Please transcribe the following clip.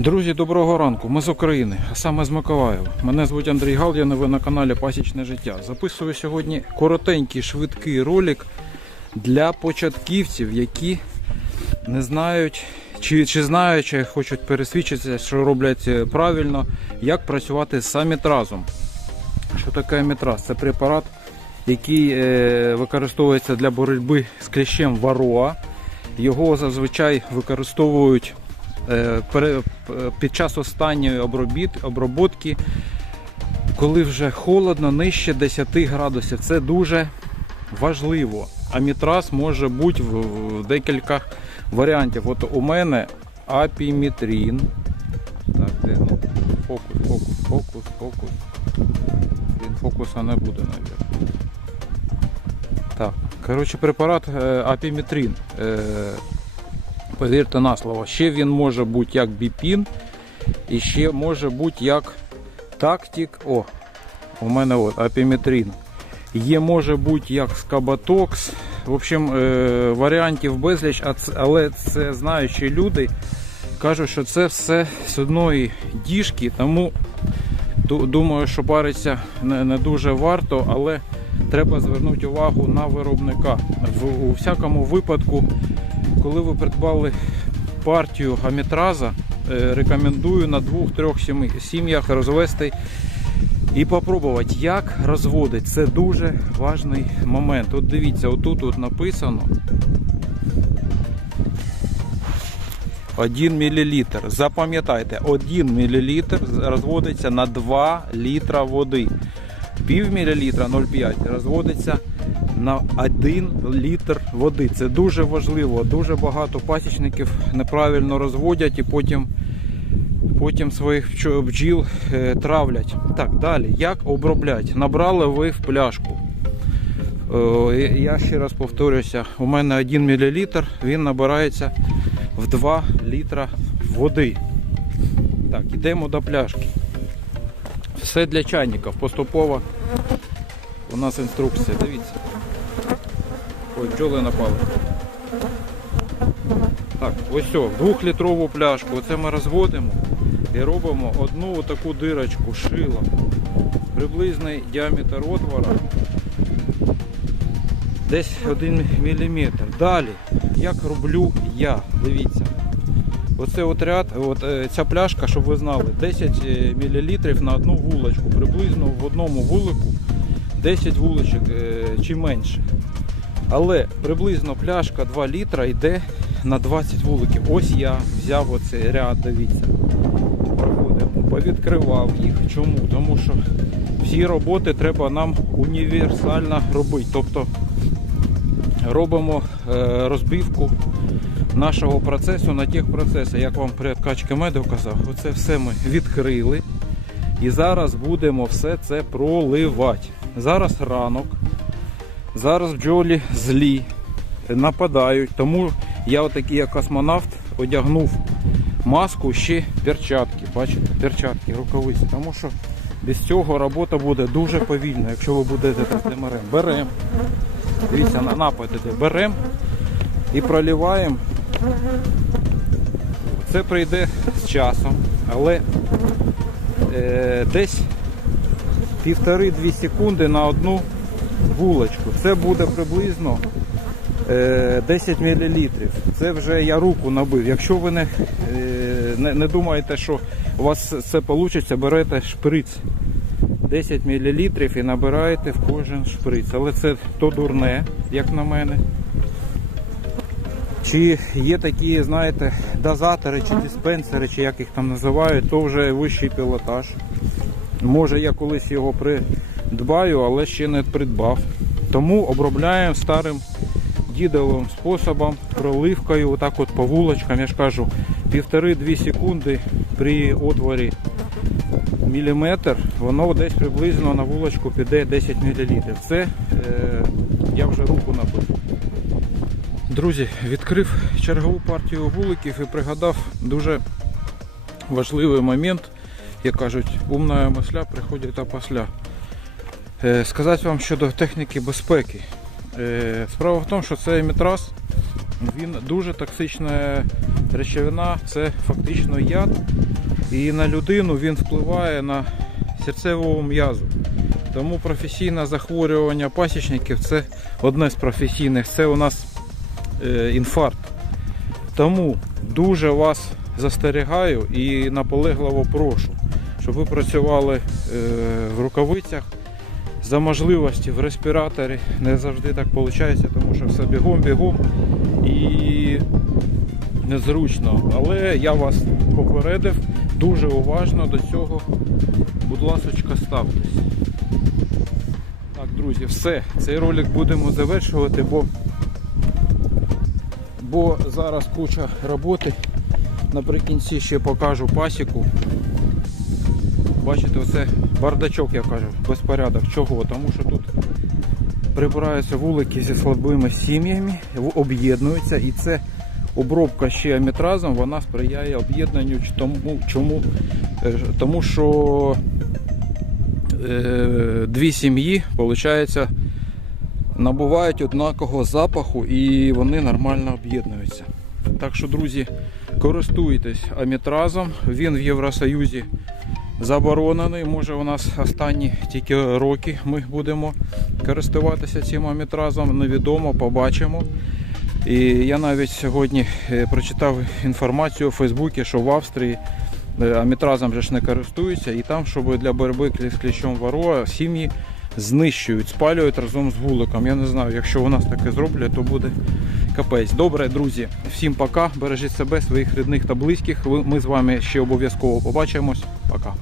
Друзі, доброго ранку. Ми з України, а саме з Миколаєва. Мене звуть Андрій Галдян, ви на каналі Пасічне життя. Записую сьогодні коротенький, швидкий ролик для початківців, які не знають, чи, чи знають, чи хочуть пересвідчитися, що роблять е, правильно, як працювати з самітразом. Що таке амітраз? Це препарат, який е, використовується для боротьби з кліщем вароа. Його зазвичай використовують під час останньої обробіт, коли вже холодно, нижче 10 градусів. Це дуже важливо. Амітраз може бути в, декілька варіантів. От у мене апімітрін. Так, де, ну, фокус, фокус, фокус, фокус. Він фокуса не буде, мабуть. Так, коротше, препарат е, апімітрін. Повірте на слово, ще він може бути як біпін, і ще може бути як тактик. О, у мене от апімітрін. Є може бути як скабатокс. В общем, е, варіантів безліч, але це знаючі люди кажуть, що це все з одної діжки, тому думаю, що париться не, дуже варто, але треба звернути увагу на виробника. У всякому випадку, коли ви придбали партію амітраза, е, рекомендую на двох-трьох сім'ях розвести і попробувати, як розводить. Це дуже важний момент. От дивіться, отут от написано 1 мл. Запам'ятайте, 1 мл розводиться на 2 літра води. Пів мілілітра 0,5 розводиться на 1 літр води. Це дуже важливо. Дуже багато пасічників неправильно розводять і потім, потім своїх бджіл е, травлять. Так, далі. Як обробляти? Набрали ви в пляшку. Е, Я ще раз повторюся, у мене 1 мл, він набирається в 2 літра води. Так, йдемо до пляшки. Все для чайників. Поступово у нас інструкція. Дивіться. Ой, бджоли напали. Так, ось в двохлітрову пляшку. Оце ми розводимо і робимо одну таку дирочку шилом. Приблизний діаметр отвора десь 1 мм. Далі, як роблю я, дивіться. Оце от ряд, от е, ця пляшка, щоб ви знали, 10 мл на одну вуличку. Приблизно в одному вулику 10 вуличок е, чи менше. Але приблизно пляшка 2 літра йде на 20 вуликів. Ось я взяв оцей ряд, дивіться. Проходимо, повідкривав їх. Чому? Тому що всі роботи треба нам універсально робити. Тобто робимо е, розбивку нашого процесу на тих процесах, як вам при откачці меду казав, оце все ми відкрили. І зараз будемо все це проливати. Зараз ранок, зараз бджолі злі, нападають. Тому я, отакий як космонавт, одягнув маску ще перчатки. Бачите, перчатки, рукавиці. Тому що без цього робота буде дуже повільна, якщо ви будете з демарем. Беремо. Дивіться, на напад іде. Беремо і проливаємо це прийде з часом, але е, десь півтори-дві секунди на одну вулочку. Це буде приблизно е, 10 мл. Це вже я руку набив. Якщо ви не, е, не, не думаєте, що у вас це вийде, берете шприц 10 мл і набираєте в кожен шприц. Але це то дурне, як на мене. Чи є такі, знаєте, дозатори чи диспенсери, чи як їх там називають, то вже вищий пілотаж. Може я колись його придбаю, але ще не придбав. Тому обробляємо старим дідовим способом, проливкою, отак от по вулочкам, я ж кажу, півтори-дві секунди при отворі міліметр, воно десь приблизно на вулочку піде 10 мл. Це е, я вже руку набив. Друзі, відкрив чергову партію вуликів і пригадав дуже важливий момент, як кажуть, умна мисля приходить опосля. Е, Сказати вам щодо техніки безпеки. Е, Справа в тому, що цей мітрас Він дуже токсична речовина, це фактично яд. І на людину він впливає на серцеву м'язу. Тому професійне захворювання пасічників це одне з професійних, це у нас е, інфаркт. Тому дуже вас застерігаю і наполегливо прошу, щоб ви працювали в рукавицях за можливості в респіраторі. Не завжди так виходить, тому що все бігом-бігом і незручно. Але я вас попередив дуже уважно до цього. Будь ласочка, ставтесь. Так, друзі, все. Цей ролик будемо завершувати, бо, бо зараз куча роботи. Наприкінці ще покажу пасіку. Бачите, оце бардачок, я кажу, безпорядок. Чого? Тому що тут прибираються вулики зі слабими сім'ями, об'єднуються і це обробка ще амітразом, вона сприяє об'єднанню тому, чому, Е, тому що е, дві сім'ї, виходить, набувають однакового запаху і вони нормально об'єднуються. Так що, друзі, користуйтесь амітразом, він в Євросоюзі заборонений. Може у нас останні тільки роки ми будемо користуватися цим амітразом. Невідомо, побачимо. І я навіть сьогодні е, прочитав інформацію у Фейсбуці, що в Австрії е, амітразом же ж не користуються, і там, щоб для боротьби з кліщом вароа, сім'ї знищують, спалюють разом з вуликом. Я не знаю, якщо у нас таке зроблять, то буде капець. Добре, друзі, всім пока. Бережіть себе, своїх рідних та близьких. Ми з вами ще обов'язково побачимось. Пока.